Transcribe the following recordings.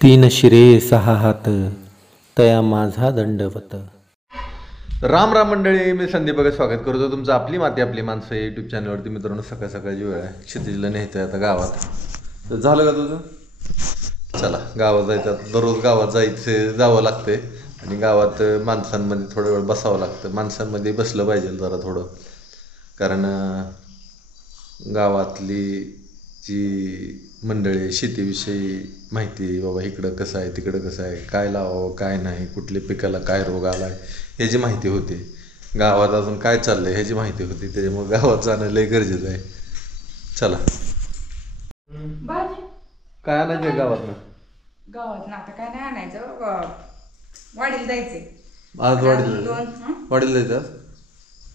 तीन शिरे सहा हात तया माझा दंडवत. राम राम मंडळी, मी संदीप बघा स्वागत करतो तुमचं आपली माती आपली माणसं यूट्यूब चॅनलवरती. मित्रांनो, सकाळ सकाळची वेळ आहे, क्षितिजला न्यायचं आहे आता गावात. तर झालं का तुझं? चला गावात जायचं. दररोज गावात जावं लागतंय आणि गावात माणसांमध्ये थोडा वेळ बसावं लागतं. माणसांमध्ये बसलं पाहिजे जरा थोडं, कारण गावातली जी मंडळी शेतीविषयी माहिती, बाबा इकडं कसं आहे तिकडं कसं आहे, काय लावावं काय नाही, कुठल्या पिकाला काय रोग आला आहे ह्याची माहिती होती. गावात अजून काय चाललंय ह्याची माहिती होती. त्याच्यामुळे गावात जाणं लय गरजेचं आहे. चला. काय आणायचं गावात ना आता काय नाही आणायचं, वाडीला जायचंय आज. वाडीला जायचं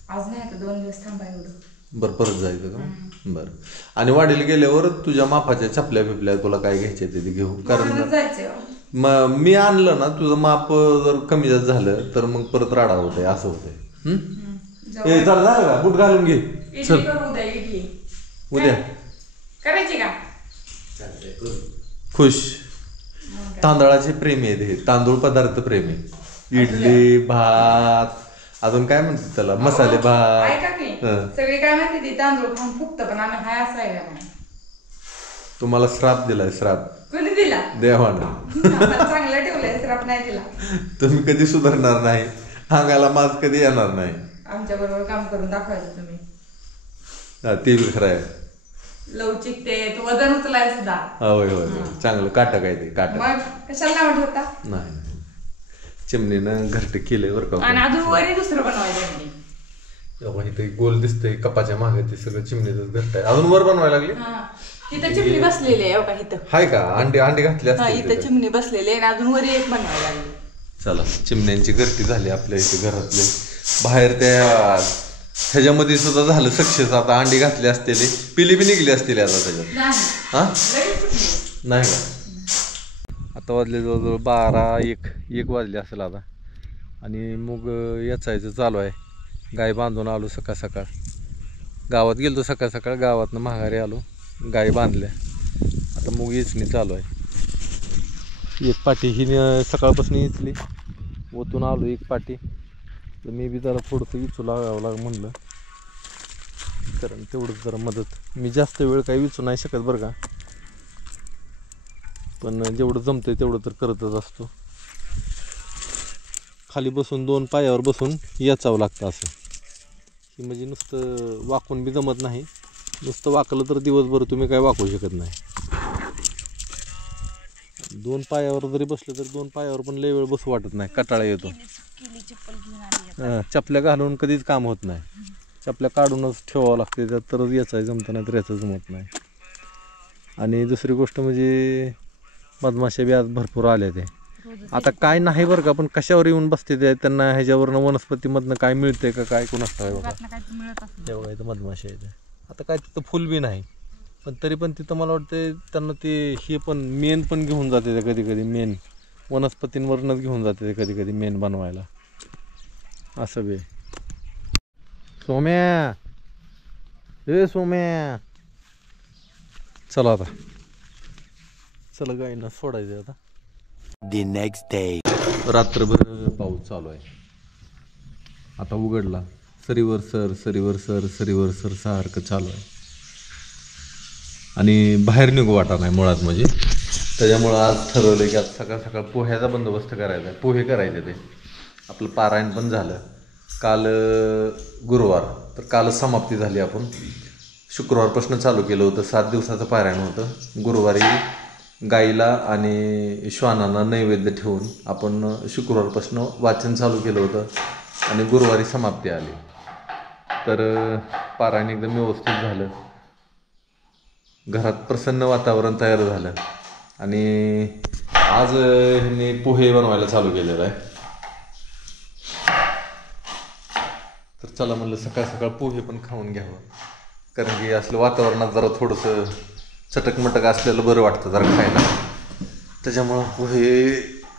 आज नाही, आता 2 दिवस थांबा एवढं. बरं, परत जायचं का? बरं. आणि वाडीला गेल्यावर तुझ्या मापाच्या चपल्या बिपल्या तुला काय घ्यायचे ते घेऊ, कारण मग मी आणलं ना तुझं माप जर कमी जास्त झालं तर मग परत राडा होतंय, असं होतंय. चल झालं का, बूट घालून घे. चल उद्या करायची का? खुश. तांदळाचे प्रेमी आहे हे, तांदूळ पदार्थ प्रेमी. इडली भात, अजून काय म्हणतात त्याला, मसाले भात. ऐका की, सगळे काय म्हणते ते तांदूळ खाऊन फुगतं, पण आम्ही हाय असं आहे का? तुम्हाला श्राप दिलाय, श्राप. कोणी दिला? देवानं. चांगलं ठेवलंय, श्राप नाही दिला. तुम्ही कधी सुधारणार नाही, अंगाला माज कधी येणार नाही. आमच्या बरोबर काम करून दाखवायचं तुम्ही. ते बी खरं आहे. लवचिक ते वजन उचलाय सुद्धा. होय होय, चांगलं काटक आहे ते. काटक मग कशाला नाव ठेवता? नाही, चिमणीनं घरटे केले बरं का. आणि अजून वरी दुसरं बनवायचं. इथे गोल दिसतंय कपाच्या मागे, ते सगळं चिमणीच घरट आहे. अजून वर बनवायला लागली. तिथं चिमणी बसलेली आहे का? इथं हाय का? अंडी घातली असते इथं चिमणी बसलेली आहे आणि अजून वरी एक बनवायला लागली. चला, चिमण्यांची घरटी झाली आपल्या इथे घरातले. बाहेर त्या ह्याच्यामध्ये सुद्धा झालं सक्सेस. आता अंडी घातली असलेली, पिली बी निघली असतील आता त्याच्यात. हा नाही का? आता वाजले जवळजवळ 12-1 वाजले असेल आता. आणि मग याचायचं चालू आहे. गाय बांधून आलो सकाळ सकाळ. गावात गेलो सकाळ सकाळ, गावातनं माघारी आलो, गाय बांधल्या. आता मग इचणी चालू आहे. एक पाटी ही सकाळपासून इचली, ओतून आलो एक पाटी. तर मी बी जरा थोडंसं विचू लागावं म्हणलं, कारण तेवढंच जरा मदत. मी जास्त वेळ काही विचू नाही शकत बरं का, पण जेवढं जमतंय तेवढं तर करतच असतो. खाली बसून 2 पायावर बसून याचावं लागतं असं. की म्हणजे नुसतं वाकून बी जमत नाही. नुसतं वाकलं तर दिवसभर तुम्ही काय वाकू शकत नाही. 2 पायावर जरी बसलं तर 2 पायावर पण लय वेळ बसू वाटत नाही, कंटाळा येतो. चपल्या घालून कधीच काम होत नाही. चपल्या काढूनच ठेवावं लागते, त्यात तरच याचाय जमतं, नाही तर याचं जमत नाही. आणि दुसरी गोष्ट म्हणजे मधमाशा बी आज भरपूर आल्या. ते आता काय नाही बरं का, पण कशावर येऊन बसते ते, त्यांना ह्याच्यावरनं वनस्पतीमधनं काय मिळतंय का काय कोणास बघा. तेव्हा इथं मधमाशा येते. आता काय तिथं फुल बी नाही, पण तरी पण तिथं मला वाटतं त्यांना ते हे पण मेन पण घेऊन जाते ते कधी कधी. मेन वनस्पतींवरनंच घेऊन जाते ते कधी कधी मेन बनवायला, असं बी. सोम्या, ए सोम्या, चला आता, चला गायींना सोडायचं आता. The next day. रात्रभर पाऊस चालू आहे. आता उघडला. सरीवर सर सरीवर सर सरीवर सर सारखं चालू आहे. आणि बाहेर निघू वाटा नाही मुळात. म्हणजे त्याच्यामुळं आज ठरवलं की आज सकाळ सकाळ पोह्याचा बंदोबस्त करायचा आहे. पोहे करायचे. ते आपलं पारायण पण झालं काल गुरुवार, तर कालच समाप्ती झाली. आपण शुक्रवारपासून चालू केलं होतं. 7 दिवसाचं पारायण होतं. गुरुवारी गाईला आणि श्वानांना नैवेद्य ठेवून आपण शुक्रवारपासून वाचन चालू केलं होतं आणि गुरुवारी समाप्ती आली. तर पारायण एकदम व्यवस्थित झालं. घरात प्रसन्न वातावरण तयार झालं. आणि आज ह्यांनी पोहे बनवायला चालू केलेलं आहे. तर चला म्हणलं सकाळ सकाळ पोहे पण खाऊन घ्यावं, कारण की असलं वातावरणात जरा थोडंसं चटकमटक असलेलं बरं वाटतं जरा खायला. त्याच्यामुळं पोहे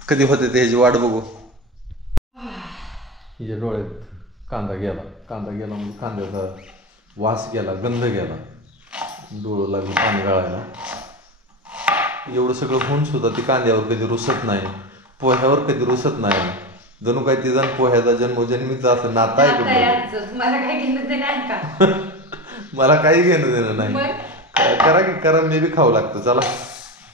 कधी होते त्याची वाट बघू. हिच्या डोळ्यात कांदा गेला म्हणजे कांद्याचा वास गेला, गंध गेला. डोळं लागलं पाणी गाळायला. एवढं सगळं होऊन सुद्धा ती कांद्यावर कधी रुसत नाही, पोह्यावर कधी रुसत नाही. जणू काय ती जण पोह्याचा जन्मोजन्मीचा असं नाता आहे का? मला काय घेणं देणं आहे का? मला काही घेणं देणं नाही. करा की करा, मी बी खावं लागतं. चला,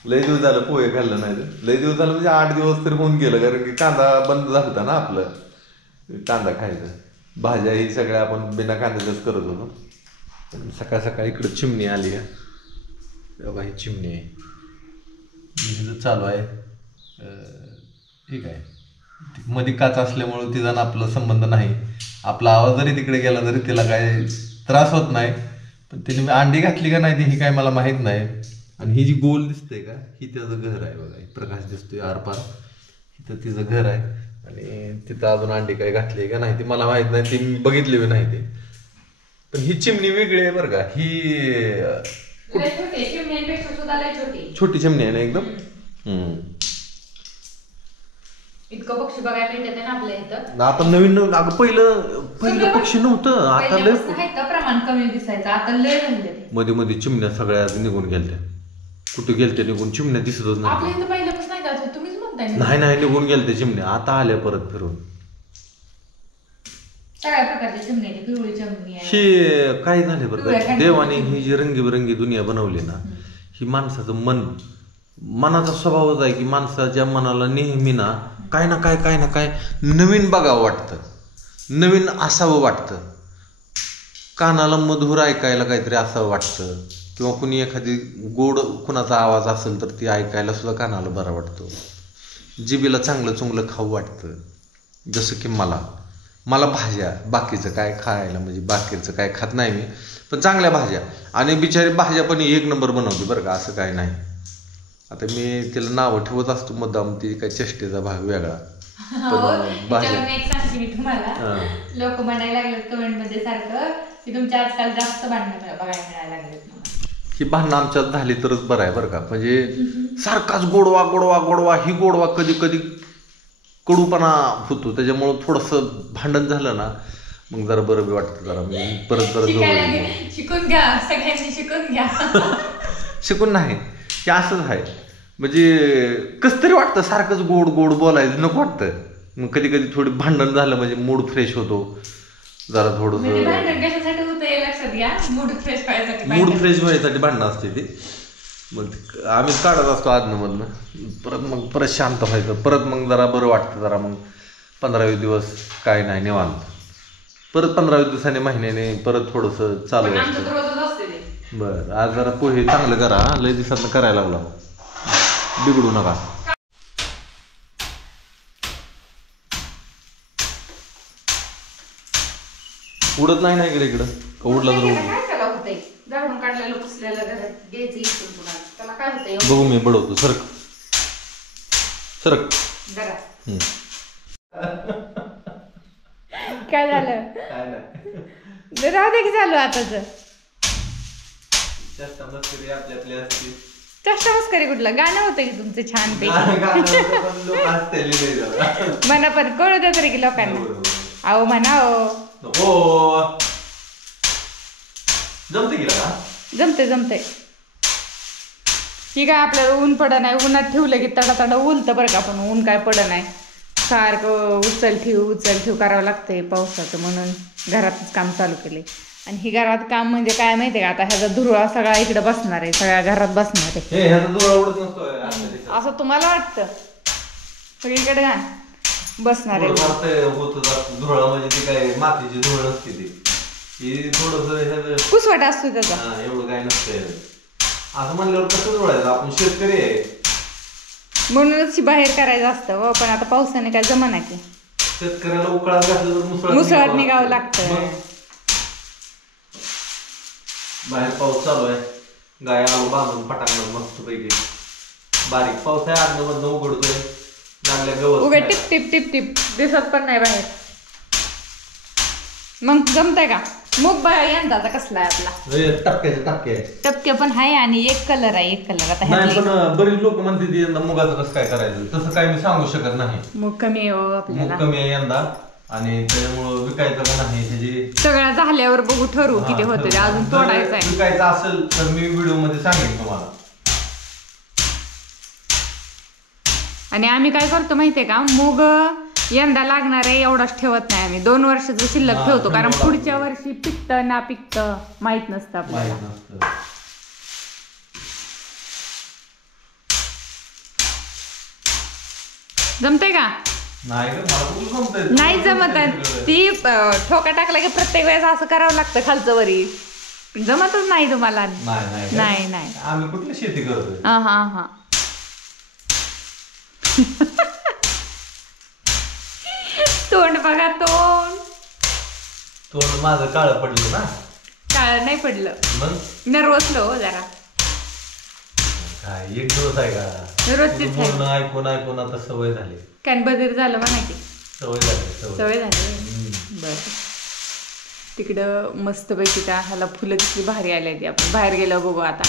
लय दिवस झालं पोहे खाल्लं नाही. लय दिवस झालं म्हणजे 8 दिवस तरी होऊन गेलं, कारण की कांदा बंद झाला ना आपलं कांदा खायचं. भाज्या ही सगळ्या आपण बिना कांद्याच्याच करत होतो. सकाळ सकाळ इकडं चिमणी आली आहे बघा, ही चिमणी आहे चालू आहे. ठीक आहे, मध्ये काच असल्यामुळं तिचा ना आपला संबंध नाही. आपला आवाज जरी तिकडे गेला तरी तिला काय त्रास होत नाही. पण तिने अंडी घातली का नाही ती ही काय मला माहीत नाही. आणि ही जी गोल दिसते का, ही त्याचं घर आहे बघा. प्रकाश दिसतोय आरपार, इथं तिचं घर आहे. आणि तिथं अजून अंडी काय घातली का नाही ती मला माहित नाही, ती मी बघितली बी नाही ती. पण ही चिमणी वेगळी आहे बरं का. ही छोटी चिमणी आहे ना एकदम. इतकं पक्षी बघायला मिळतात ना आपल्या इथं. आता नवीन अगं पहिलं पक्षी नव्हतं, आता लय प्रमाण कमी दिसायचं, आता लय झाले. मध्ये मध्ये चिमण्या सगळ्या निघून गेलत्या. कुठे गेलत्या निघून, चिमण्या दिसतच नाही. आपल्या इथं पहिल्यापासून नाही का, तुम्हीच म्हणताय. नाही निघून गेलत्या चिमण्या, आता आल्या परत फिरून. सगळ्या प्रकारची चिमणी आहे, पिवळी चिमणी आहे. ही काय झाले बरं, देवाने ही जी रंगीबिरंगी दुनिया बनवली ना, ही माणसाचं मनाचा स्वभावच आहे की माणसाच्या मनाला नेहमी ना काय ना काय नवीन बघावं वाटतं, नवीन असावं वाटतं. कानाला मधुर ऐकायला काहीतरी असावं वाटतं, किंवा कुणी एखादी गोड कुणाचा आवाज असेल तर ती ऐकायला सुद्धा कानाला बरा वाटतो. जिभेला चांगलं चुंगलं खाऊ वाटतं. जसं की मला भाज्या, बाकीचं काय खायला म्हणजे बाकीचं काय खात नाही मी, पण चांगल्या भाज्या. आणि बिचारी भाज्या पण 1 नंबर बनवते बरं का, असं काय नाही. आता मी तिला नावं ठेवत असतो मुद्दाम, ती काय चेष्टेचा भाग वेगळा. सांगते मी तुम्हाला, लोक म्हणायला लागलेत कमेंट मध्ये सारखं की तुमच्या आजकाल जास्त भांडणं बघायला मिळायला लागलेत. ही भांडणं आमच्यात झाली तरच बरं आहे बरं का. म्हणजे सारखाच गोडवा ही गोडवा कधी कधी कडूपणा होतो. त्याच्यामुळं थोडंसं भांडण झालं ना मग जरा बरं बी वाटतं. जरा शिकून घ्या, सगळ्यांनी शिकून घ्या. शिकून नाही, हे असंच आहे. म्हणजे कसं तरी वाटतं सारखंच गोड बोलायचं नको वाटतं. मग कधी कधी थोडी भांडण झालं म्हणजे मूड फ्रेश होतो जरा थोडंसं. मूड फ्रेश व्हायसाठी भांडणं असते ती. मग आम्ही काढत असतो आधनं परत शांत व्हायचं. परत मग जरा बरं वाटतं. जरा मग 15-20 दिवस काय नाही निवांत. परत 15-20 दिवसांनी महिन्याने परत थोडंसं चालू असतं. बरं, आज जरा पोहे चांगलं करा, लय दिवसातनं करायला लागला, बिघडू नका. उडत नाही ना इकडं उडला तर बघू मी बडवतो. सरक काय झालं, राहू दे की चालू आताच. चष्टा मस्करी कुठलं गाणं होतं की तुमचं छान पैकी म्हणा, पण कळू द्या तरी की लोकांना. अहो म्हणा, जमते ही काय आपल्याला ऊन पड नाही. उन्हात ठेवलं की तडा उलतं बरं का. पण ऊन काय पड नाही, सारखं उचल ठेव करावं लागतंय पावसाचं. म्हणून घरातच काम चालू केले. आणि ही घरात काम म्हणजे काय माहितीये का, आता ह्याचा धुरळा सगळा इकडे बसणार आहे, सगळ्या घरात बसणार आहे. असं तुम्हाला वाटतं? सगळीकडे घाण बसणार आहे. कुसवाट असतो त्याचा. एवढं काय नसतंय असं म्हणल्यावर कसं जोडायचं, आपण शेतकरी आहे म्हणूनच बाहेर करायचं असतं. पण आता पावसाने काय जमाना की शेतकऱ्याला उकळात घातलं तर मुसळात निघावं लागतं. बाहेर पाऊस चालू आहे, गाय आलो बांधून पटांगण मस्त पैकी. बारीक पाऊस आहे, आजमधनं उघडतोय, लागल्या गवत उघड टिप दिसत पण नाही बाहेर. मग जमतंय का? मूग बघा यंदाचा कसला आहे आपला, टपके पण आहे आणि एक कलर आता. नाही पण बरीच लोक म्हणते यंदा मुगाचं कसं काय करायचं, तसं काय मी सांगू शकत नाही. मूग कमी आहे आपल्याला, मूग कमी आहे यंदा. आणि त्याच्यामुळं विकायचं का नाही त्याची सगळं झाल्यावर बघू, ठरवू किती होते. अजून तोडायचं आहे. विकायचं असेल तर मी व्हिडिओ मध्ये सांगेन तुम्हाला. आणि आम्ही काय करतो माहितीये का, मूग यंदा लागणार आहे एवढाच ठेवत नाही आम्ही, 2 वर्षाचं शिल्लक ठेवतो, कारण पुढच्या वर्षी पिकत ना पिकत माहित नसतं आपल्याला. जमतंय का? नाही जमत. ती ठोका टाकला की प्रत्येक वेळेस असं करावं लागतं खालचं वरी, जमतच नाही तुम्हाला. नाही नाही आम्ही कुठली शेती करतोय. हा तोंड बघा, तोंड माझं काळ पडलं ना. काळ नाही पडलं, मग नर्वसलो हो जरा. काय एक दिवस आहे का, रोजचीच पूर्ण ऐकून आता सवय झाली. कॅन बधीर झालं म्हणा की, सवय झाली. बर. तिकडं मस्तपैकी त्या ह्याला फुलं किती भारी आले ती, आपण बाहेर गेलो बघू आता.